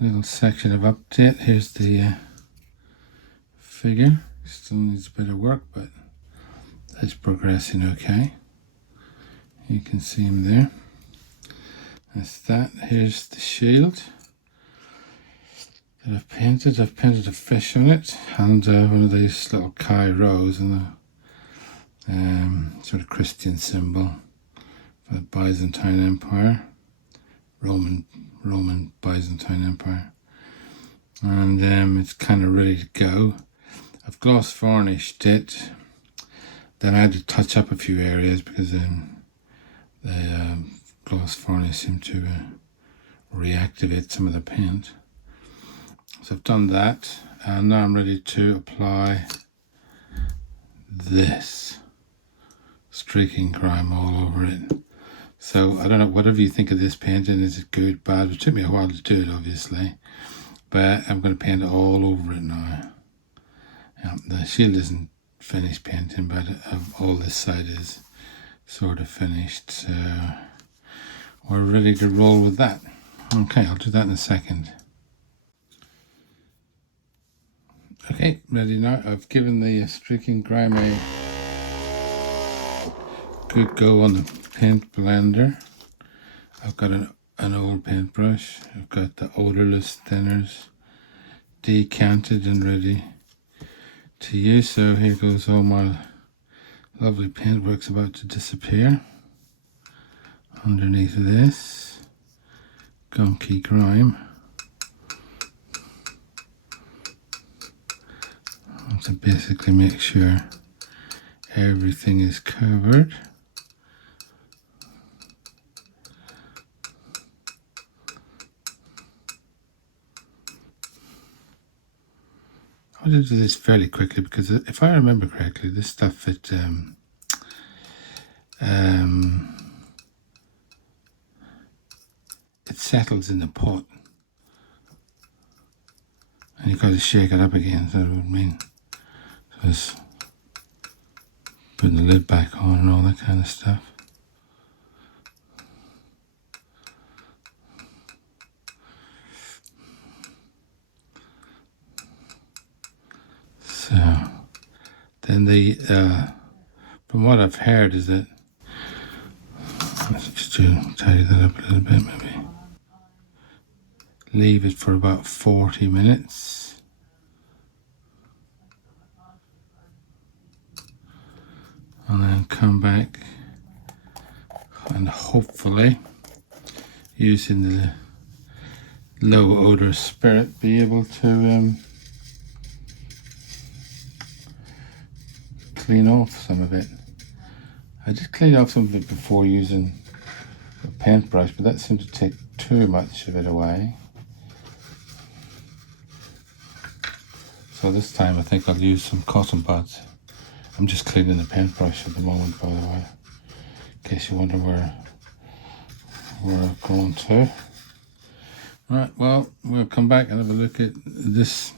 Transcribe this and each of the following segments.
little section of update. Here's the figure. Still needs a bit of work, but that's progressing okay. You can see him there. That's that. Here's the shield that I've painted. I've painted a fish on it and one of these little kairos and the sort of Christian symbol for the Byzantine Empire, Roman Byzantine Empire, and it's kind of ready to go. I've gloss varnished it. Then I had to touch up a few areas because the gloss varnish seemed to reactivate some of the paint. So I've done that, and now I'm ready to apply this streaking grime all over it. So I don't know, whatever you think of this painting, is it good, bad? It took me a while to do it, obviously, but I'm going to paint it all over it now. The shield isn't finished painting, but all this side is sort of finished, so we're ready to roll with that. Okay, I'll do that in a second. Okay, ready now. I've given the streaking grime a good go on the paint blender. I've got an old paintbrush. I've got the odorless thinners decanted and ready to use. So here goes all my lovely paintwork's about to disappear underneath this gunky grime. To basically make sure everything is covered. I'll do this fairly quickly because if I remember correctly, this stuff it settles in the pot, and you've got to shake it up again. So that would mean just putting the lid back on and all that kind of stuff. So then from what I've heard is that, let's just tidy that up a little bit maybe. Leave it for about 40 minutes. And then come back and hopefully, using the low odor spirit, be able to clean off some of it. I did clean off some of it before using a paintbrush, but that seemed to take too much of it away. So this time I think I'll use some cotton buds. I'm just cleaning the paintbrush at the moment, by the way, in case you wonder where we're going to. Right, well, we'll come back and have a look at this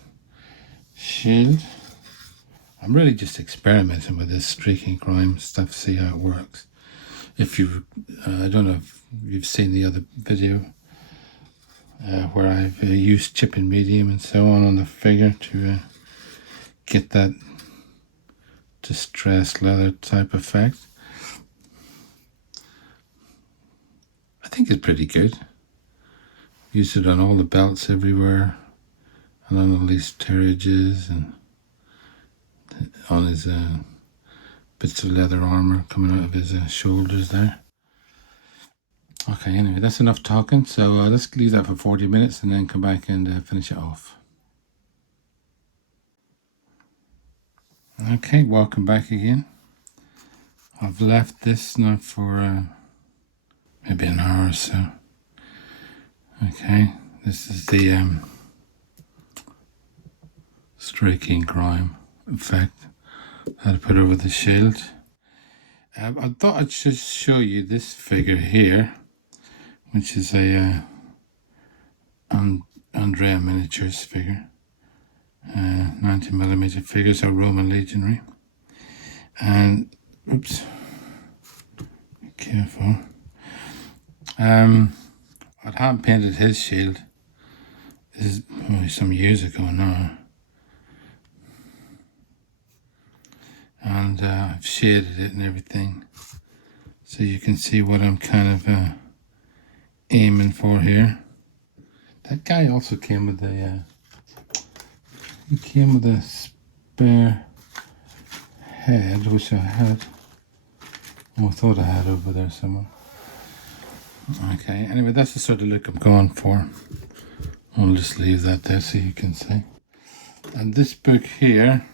shield. I'm really just experimenting with this streaking grime stuff, see how it works. If you, I don't know if you've seen the other video where I've used chipping medium and so on the figure to get that distressed leather type effect. I think it's pretty good. Used it on all the belts everywhere, and on all these terrages, and on his bits of leather armor coming out of his shoulders there. Okay, anyway, that's enough talking, so let's leave that for 40 minutes and then come back and finish it off. Okay, welcome back again. I've left this now for maybe an hour or so. Okay, this is the streaking grime effect that I put over the shield. I thought I'd just show you this figure here, which is a Andrea Miniatures figure. 90mm figures are Roman legionary. And, oops, be careful. I'd hand painted his shield. This is only some years ago now. And I've shaded it and everything. So you can see what I'm kind of aiming for here. That guy also came with a spare head, which I had. Oh, I thought I had over there somewhere. Okay, anyway, that's the sort of look I'm going for. I'll just leave that there so you can see. And this book here,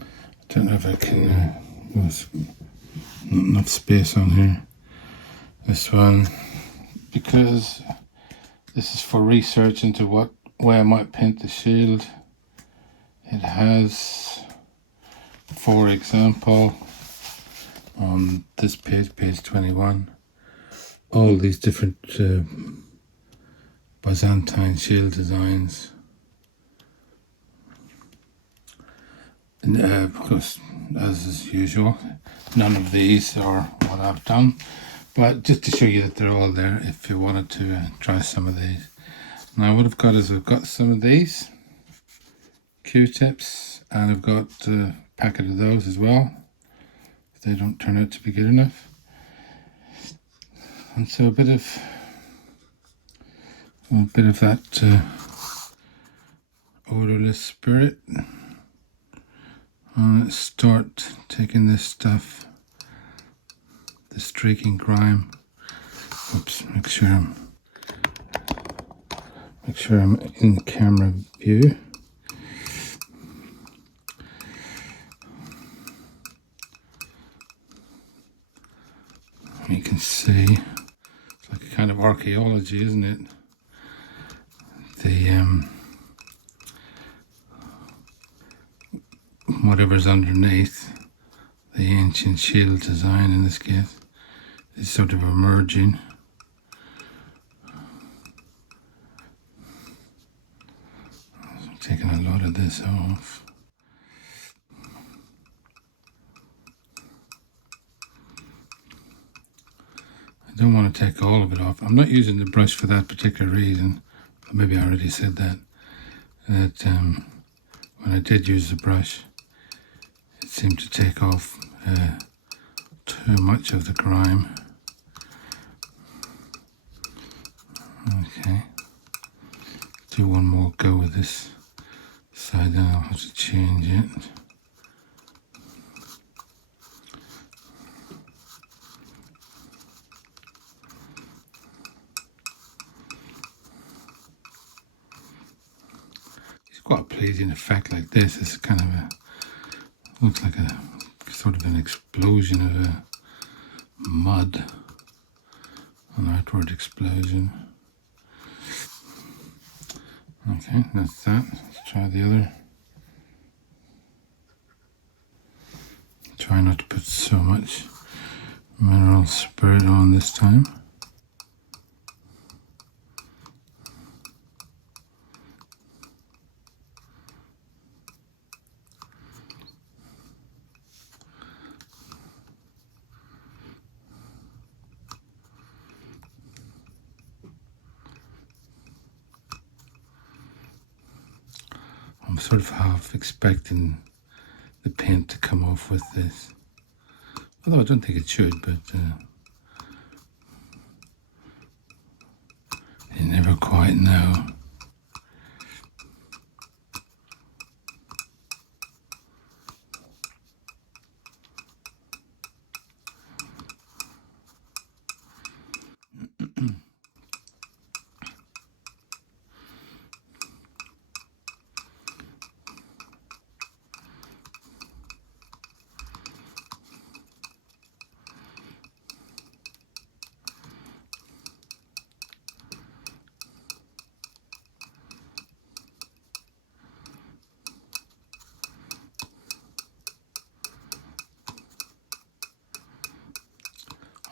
I don't know if I can, there's not enough space on here. This one, because this is for research into what way I might paint the shield. It has, for example, on this page, page 21, all these different Byzantine shield designs. And of course, as is usual, none of these are what I've done, but just to show you that they're all there if you wanted to try some of these. Now what I've got is I've got some of these Q-tips, and I've got a packet of those as well if they don't turn out to be good enough. And so a bit of that odorless spirit. And let's start taking this stuff, the streaking grime. Oops, make sure I'm in the camera view. You can see it's like a kind of archaeology, isn't it? The whatever's underneath, the ancient shield design in this case, is sort of emerging. I'm taking a lot of this off. I don't want to take all of it off. I'm not using the brush for that particular reason, but maybe I already said that. When I did use the brush, it seemed to take off too much of the grime. Okay, do one more go with this side, then I'll have to change it. It's quite a pleasing effect like this. It's kind of looks like a sort of an explosion of mud, an outward explosion. Okay, that's that. Let's try the other. Try not to put so much mineral spirit on this time. I'm sort of half expecting the paint to come off with this, although I don't think it should, but you never quite know.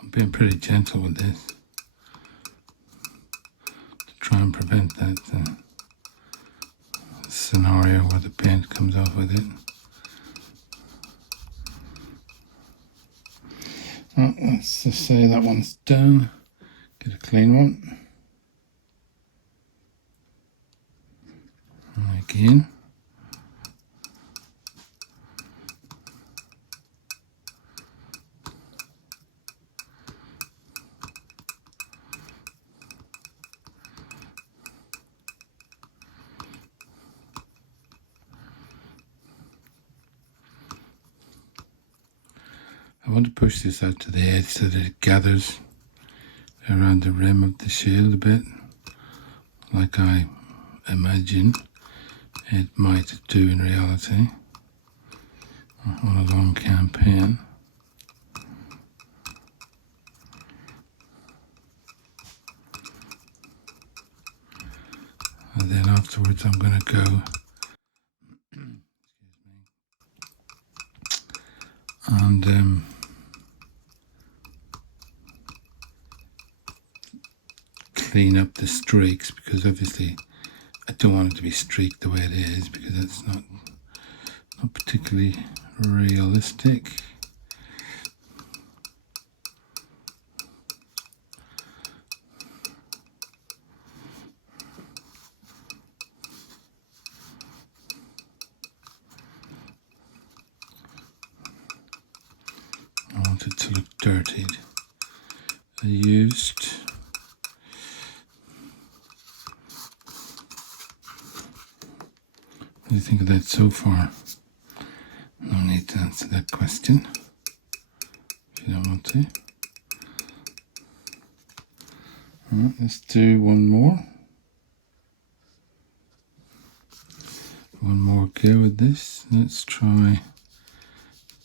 I'm being pretty gentle with this to try and prevent that scenario where the paint comes off with it. Well, let's just say that one's done. Get a clean one. again. I want to push this out to the edge so that it gathers around the rim of the shield a bit, like I imagine it might do in reality on a long campaign. And then afterwards I'm going to go and clean up the streaks, because obviously I don't want it to be streaked the way it is, because it's not particularly realistic. I want it to look dirtied. I used what do you think of that so far? No need to answer that question if you don't want to. Alright, let's do one more. One more go with this. Let's try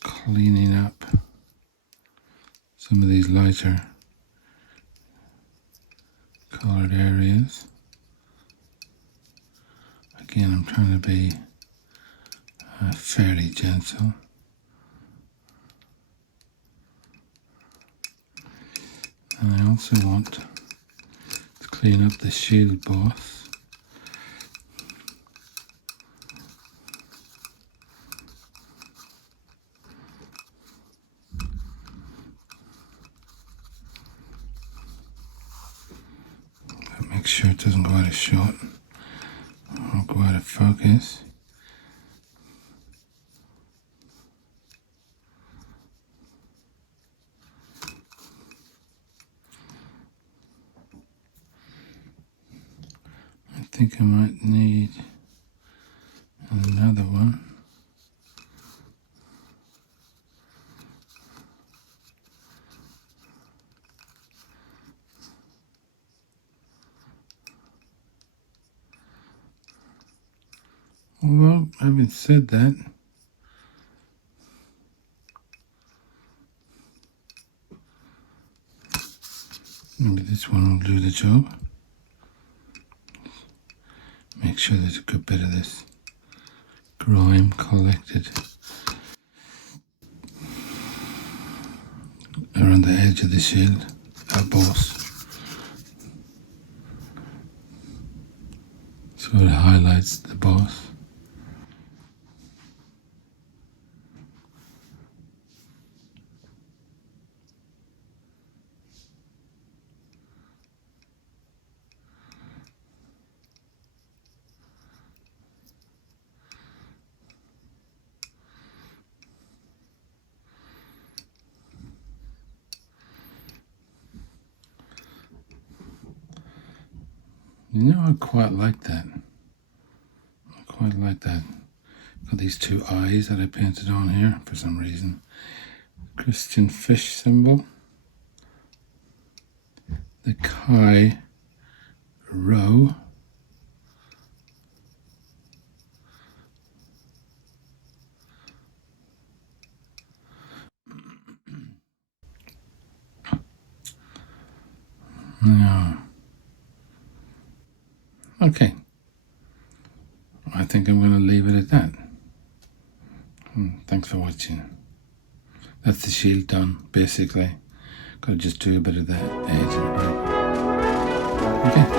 cleaning up some of these lighter coloured areas. Again, I'm trying to be fairly gentle. And I also want to clean up the shield boss. But make sure it doesn't go out of shot or go out of focus. I think I might need another one. Well, having said that, maybe this one will do the job. Make sure there's a good bit of this grime collected around the edge of the shield, our boss, so it highlights the boss. You know, I quite like that. I quite like that. Got these two eyes that I painted on here for some reason. Christian fish symbol. The Chi Rho. Now, okay, I think I'm going to leave it at that. Thanks for watching. That's the shield done, basically. Got to just do a bit of the edge. Okay.